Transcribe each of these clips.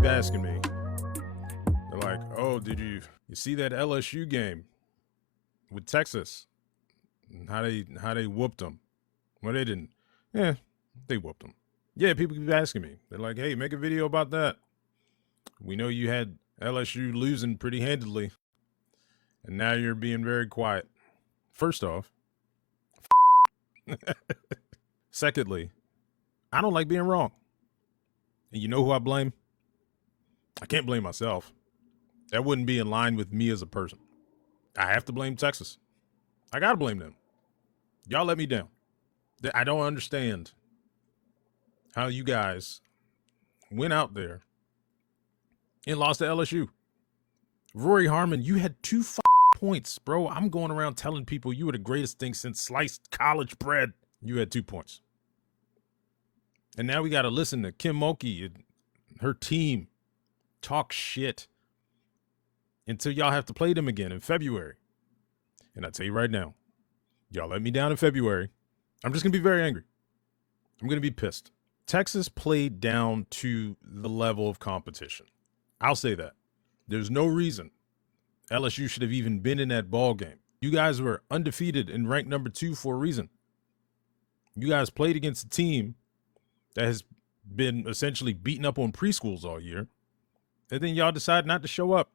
keep asking me. They're like, "Oh, did you see that LSU game with Texas? How they whooped them? Well, they didn't. Yeah, they whooped them. Yeah, people keep asking me. They're like, "Hey, make a video about that. We know you had LSU losing pretty handedly, and now you're being very quiet." First off, secondly, I don't like being wrong. And you know who I blame? I can't blame myself. That wouldn't be in line with me as a person. I have to blame Texas. I gotta blame them. Y'all let me down. I don't understand how you guys went out there and lost to LSU. Rory Harmon, you had 2 points, bro. I'm going around telling people you were the greatest thing since sliced college bread. You had 2 points. And now we got to listen to Kim Mulkey and her team talk shit until y'all have to play them again in February. And I tell you right now, y'all let me down in February. I'm just going to be very angry. I'm going to be pissed. Texas played down to the level of competition. I'll say that. There's no reason LSU should have even been in that ball game. You guys were undefeated and ranked number 2 for a reason. You guys played against a team that has been essentially beaten up on preschools all year. And then y'all decide not to show up.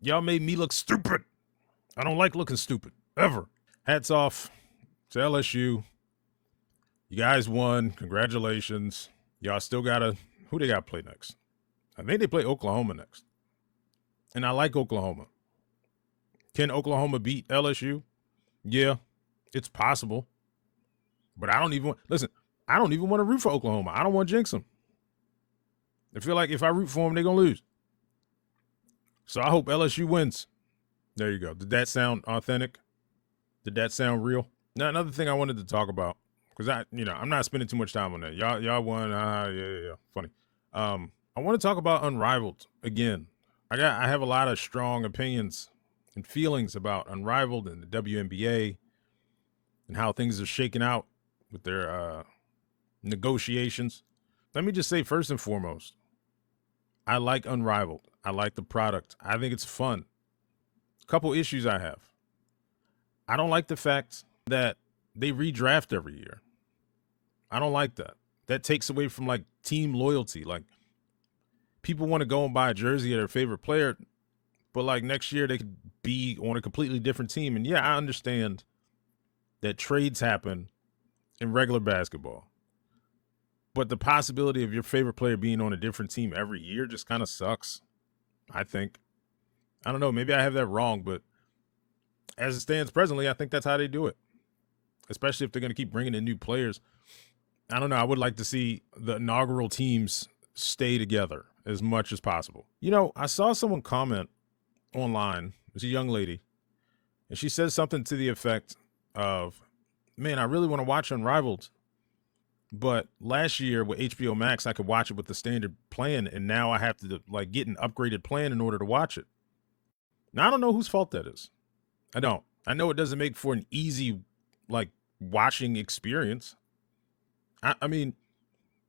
Y'all made me look stupid. I don't like looking stupid, ever. Hats off to LSU. You guys won. Congratulations. Y'all still got to, who they got to play next? I think they play Oklahoma next. And I like Oklahoma. Can Oklahoma beat LSU? Yeah, it's possible. But I don't even want to root for Oklahoma. I don't want to jinx them. I feel like if I root for them, they're going to lose. So I hope LSU wins. There you go. Did that sound authentic? Did that sound real? Now, another thing I wanted to talk about, because I'm not spending too much time on that. Y'all won. Yeah. Funny. I want to talk about Unrivaled again. I have a lot of strong opinions and feelings about Unrivaled and the WNBA and how things are shaking out with their negotiations. Let me just say first and foremost, I like Unrivaled. I like the product. I think it's fun. A couple issues I have. I don't like the fact that they redraft every year. I don't like that. That takes away from like team loyalty. Like people want to go and buy a jersey of their favorite player, but like next year they could be on a completely different team. And yeah, I understand that trades happen in regular basketball. But the possibility of your favorite player being on a different team every year just kind of sucks, I think. I don't know. Maybe I have that wrong, but as it stands presently, I think that's how they do it, especially if they're going to keep bringing in new players. I don't know. I would like to see the inaugural teams stay together as much as possible. You know, I saw someone comment online. It's a young lady, and she says something to the effect of, man, I really want to watch Unrivaled. But last year with HBO Max, I could watch it with the standard plan, and now I have to like get an upgraded plan in order to watch it. Now, I don't know whose fault that is. I don't. I know it doesn't make for an easy like watching experience. I mean,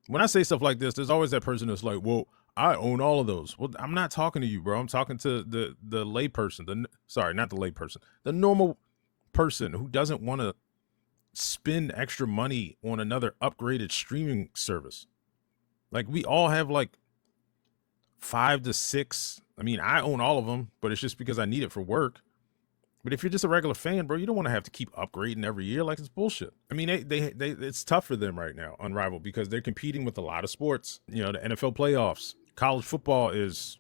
when I say stuff like this, there's always that person that's like, well, I own all of those. Well, I'm not talking to you, bro. I'm talking to the layperson. Not the layperson. The normal person who doesn't want to spend extra money on another upgraded streaming service. Like we all have like 5 to 6. I mean, I own all of them, but it's just because I need it for work. But if you're just a regular fan, bro, you don't want to have to keep upgrading every year. Like it's bullshit. I mean, they it's tough for them right now, Unrivaled, because they're competing with a lot of sports. You know, the NFL playoffs, college football it's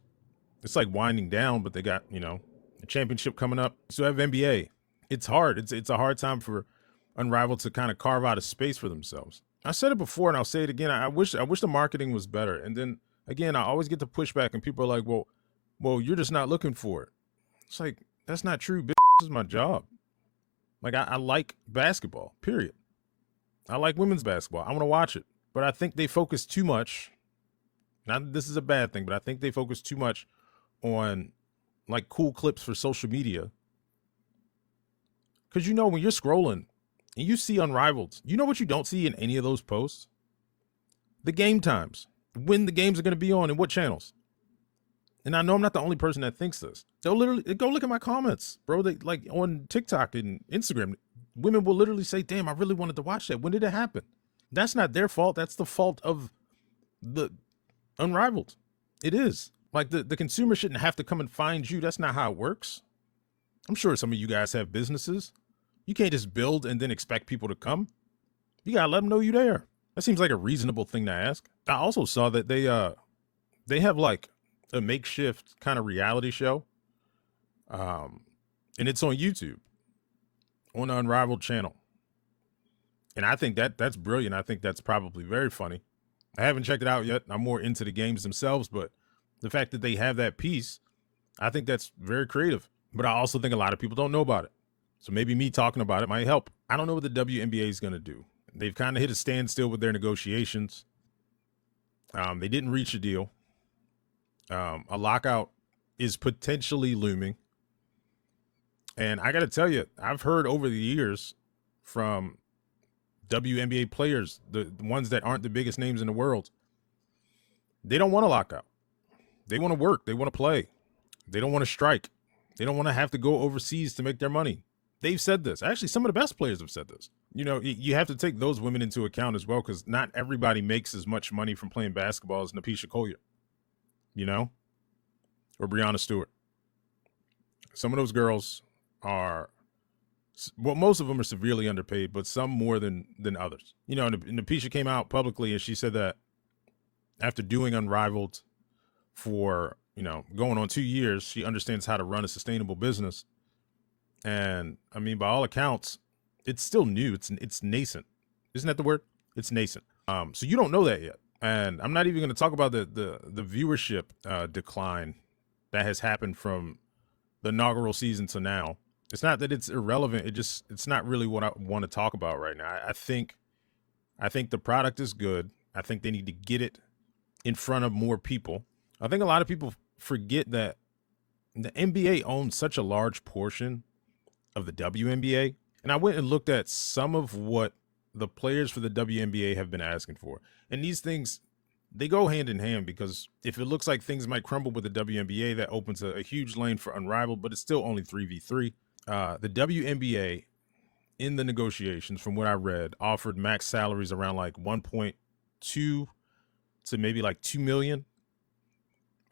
like winding down, but they got, a championship coming up. So have NBA. It's hard. It's a hard time for Unrivaled to kind of carve out a space for themselves. I said it before and I'll say it again. I wish the marketing was better. And then again, I always get the pushback and people are like, well, you're just not looking for it. It's like, that's not true, bitch. This is my job. Like I like basketball, period. I like women's basketball. I want to watch it, but I think they focus too much. Not this is a bad thing, but I think they focus too much on like cool clips for social media. Cause when you're scrolling, and you see Unrivaled, you know what you don't see in any of those posts? The game times. when the games are going to be on and what channels. And I know I'm not the only person that thinks this. They'll literally go look at my comments, bro. They like on TikTok and Instagram, women will literally say, damn, I really wanted to watch that. When did it happen? That's not their fault. That's the fault of the Unrivaled. It is. Like the consumer shouldn't have to come and find you. That's not how it works. I'm sure some of you guys have businesses. You can't just build and then expect people to come. You gotta let them know you're there. That seems like a reasonable thing to ask. I also saw that they have like a makeshift kind of reality show. And it's on YouTube on the Unrivaled channel. And I think that's brilliant. I think that's probably very funny. I haven't checked it out yet. I'm more into the games themselves, but the fact that they have that piece, I think that's very creative. But I also think a lot of people don't know about it. So maybe me talking about it might help. I don't know what the WNBA is going to do. They've kind of hit a standstill with their negotiations. They didn't reach a deal. A lockout is potentially looming. And I got to tell you, I've heard over the years from WNBA players, the ones that aren't the biggest names in the world, they don't want a lockout. They want to work. They want to play. They don't want to strike. They don't want to have to go overseas to make their money. They've said this. Actually, some of the best players have said this. You know, you have to take those women into account as well, because not everybody makes as much money from playing basketball as Napisha Collier, you know, or Breanna Stewart. Some of those girls are, well, most of them are severely underpaid, but some more than others. You know, Napisha came out publicly and she said that after doing Unrivaled for, you know, going on 2 years, she understands how to run a sustainable business. And I mean, by all accounts, it's still new. It's nascent. Isn't that the word? It's nascent. So you don't know that yet. And I'm not even going to talk about the viewership decline that has happened from the inaugural season to now. It's not that it's irrelevant. It's not really what I want to talk about right now. I think the product is good. I think they need to get it in front of more people. I think a lot of people forget that the NBA owns such a large portion of the WNBA. And I went and looked at some of what the players for the WNBA have been asking for. And these things, they go hand in hand, because if it looks like things might crumble with the WNBA, that opens a huge lane for Unrivaled, but it's still only 3v3. The WNBA in the negotiations, from what I read, offered max salaries around like 1.2 to maybe like 2 million.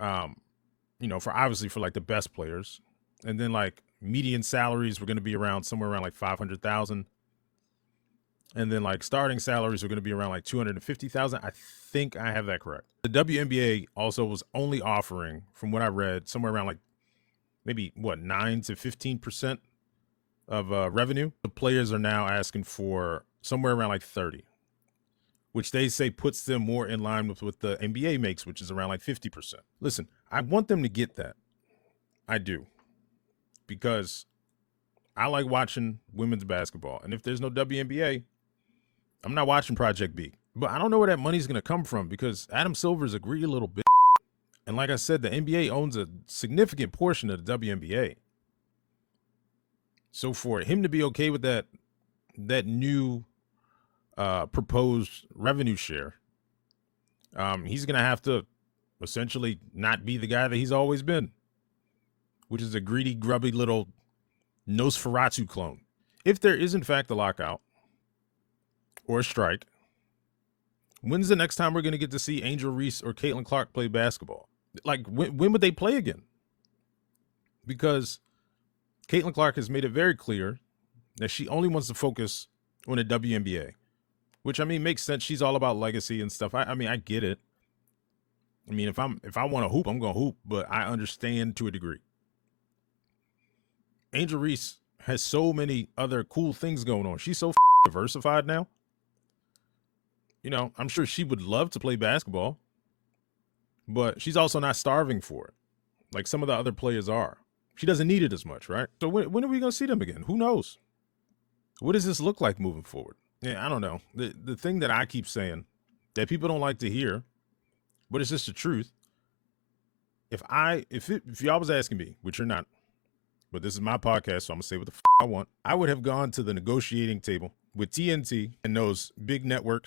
You know, for obviously for like the best players. And then like median salaries were going to be around somewhere around like 500,000. And then like starting salaries are going to be around like 250,000. I think I have that correct. The WNBA also was only offering, from what I read, somewhere around like maybe 9 to 15% of revenue. The players are now asking for somewhere around like 30, which they say puts them more in line with what the NBA makes, which is around like 50%. Listen, I want them to get that. I do. Because I like watching women's basketball. And if there's no WNBA, I'm not watching Project B. But I don't know where that money's going to come from, because Adam Silver's a greedy little bitch. And like I said, the NBA owns a significant portion of the WNBA. So for him to be okay with that new proposed revenue share, he's going to have to essentially not be the guy that he's always been, which is a greedy, grubby little Nosferatu clone. If there is in fact a lockout or a strike, when's the next time we're going to get to see Angel Reese or Caitlin Clark play basketball? Like, when would they play again? Because Caitlin Clark has made it very clear that she only wants to focus on the WNBA, which, I mean, makes sense. She's all about legacy and stuff. I mean, I get it. I mean, if I want to hoop, I'm going to hoop, but I understand to a degree. Angel Reese has so many other cool things going on. She's so diversified now. You know, I'm sure she would love to play basketball, but she's also not starving for it like some of the other players are. She doesn't need it as much, right? So when are we going to see them again? Who knows? What does this look like moving forward? Yeah, I don't know. The thing that I keep saying that people don't like to hear, but it's just the truth. If y'all was asking me, which you're not, but this is my podcast, so I'm gonna say what the I want. I would have gone to the negotiating table with TNT and those big network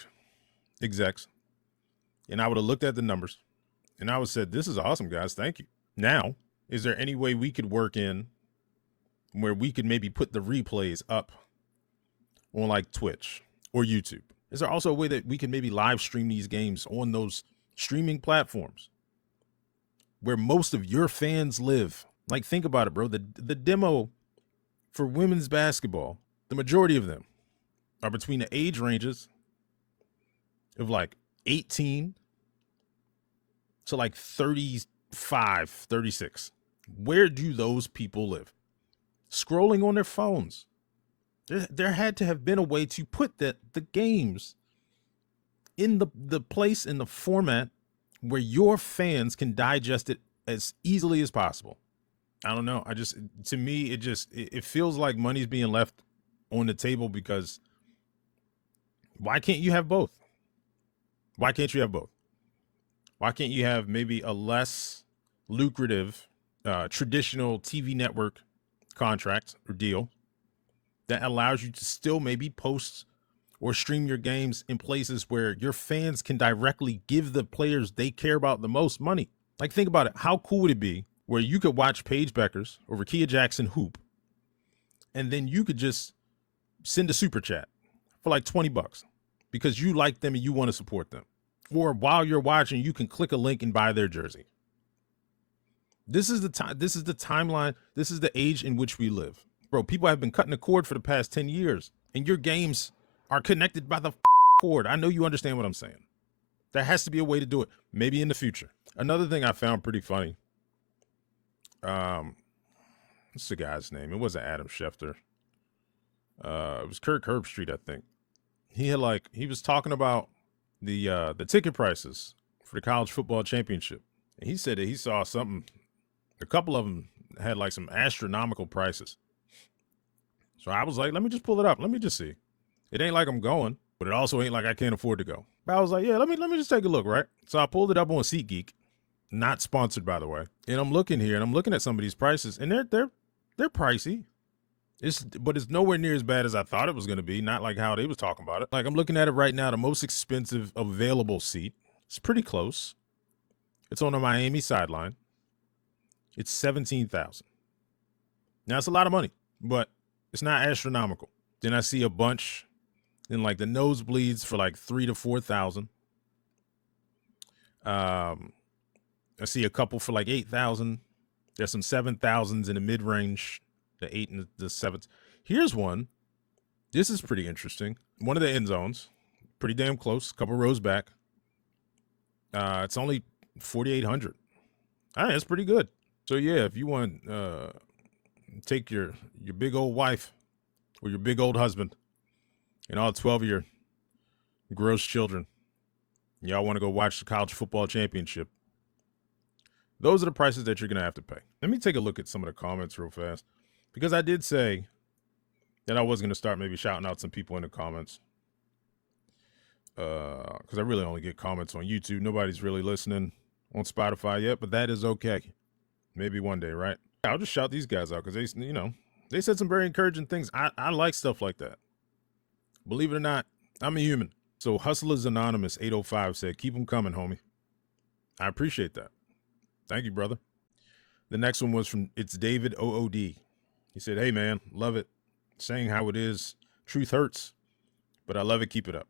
execs and I would have looked at the numbers and I would have said, this is awesome, guys. Thank you. Now, is there any way we could work in where we could maybe put the replays up on like Twitch or YouTube? Is there also a way that we can maybe live stream these games on those streaming platforms where most of your fans live? Like, think about it, bro. The demo for women's basketball, the majority of them are between the age ranges of like 18 to like 35, 36. Where do those people live? Scrolling on their phones. There had to have been a way to put the games in the place, in the format where your fans can digest it as easily as possible. I don't know. To me, it feels like money's being left on the table, because why can't you have both? Why can't you have both? Why can't you have maybe a less lucrative traditional TV network contract or deal that allows you to still maybe post or stream your games in places where your fans can directly give the players they care about the most money? Like, think about it. How cool would it be where you could watch Paige Beckers or Rakia Jackson hoop, and then you could just send a super chat for like $20 because you like them and you want to support them? Or while you're watching, you can click a link and buy their jersey. This is the time. This is the timeline. This is the age in which we live. Bro, people have been cutting the cord for the past 10 years, and your games are connected by the cord. I know you understand what I'm saying. There has to be a way to do it, maybe in the future. Another thing I found pretty funny. What's the guy's name? It wasn't Adam Schefter. It was Kirk Herbstreit, I think. He was talking about the ticket prices for the college football championship. And he said that he saw something. A couple of them had like some astronomical prices. So I was like, let me just pull it up. Let me just see. It ain't like I'm going, but it also ain't like I can't afford to go. But I was like, yeah, let me just take a look, right? So I pulled it up on SeatGeek, not sponsored, by the way. And I'm looking here, and I'm looking at some of these prices, and they're pricey. But it's nowhere near as bad as I thought it was going to be. Not like how they was talking about it. Like, I'm looking at it right now. The most expensive available seat, it's pretty close. It's on the Miami sideline. It's $17,000. Now, it's a lot of money, but it's not astronomical. Then I see a bunch in like the nosebleeds for like $3,000 to $4,000. I see a couple for like $8,000. There's some $7,000s in the mid range, the 8 and the 7s. Here's one. This is pretty interesting. One of the end zones, pretty damn close, a couple rows back. It's only $4,800. All right, that's pretty good. So yeah, if you want take your big old wife or your big old husband and all 12 of your gross children, y'all want to go watch the college football championship, those are the prices that you're going to have to pay. Let me take a look at some of the comments real fast, because I did say that I was going to start maybe shouting out some people in the comments, because I really only get comments on YouTube. Nobody's really listening on Spotify yet, but that is okay. Maybe one day, right? I'll just shout these guys out because they said some very encouraging things. I like stuff like that. Believe it or not, I'm a human. So Hustlers Anonymous 805 said, keep them coming, homie. I appreciate that. Thank you, brother. The next one was from It's David OOD. He said, hey, man, love it. Saying how it is. Truth hurts, but I love it. Keep it up.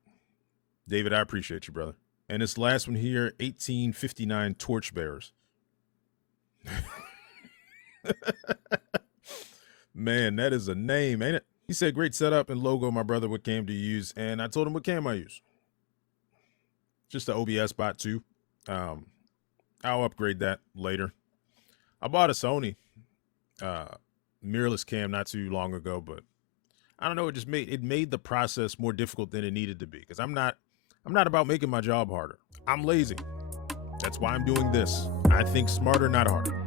David, I appreciate you, brother. And this last one here, 1859 Torchbearers. Man, that is a name, ain't it? He said, great setup and logo, my brother. What cam do you use? And I told him, what cam I use? Just the OBS bot too. I'll upgrade that later. I bought a Sony mirrorless cam not too long ago, but I don't know. It made the process more difficult than it needed to be, because I'm not about making my job harder. I'm lazy. That's why I'm doing this. I think smarter, not harder.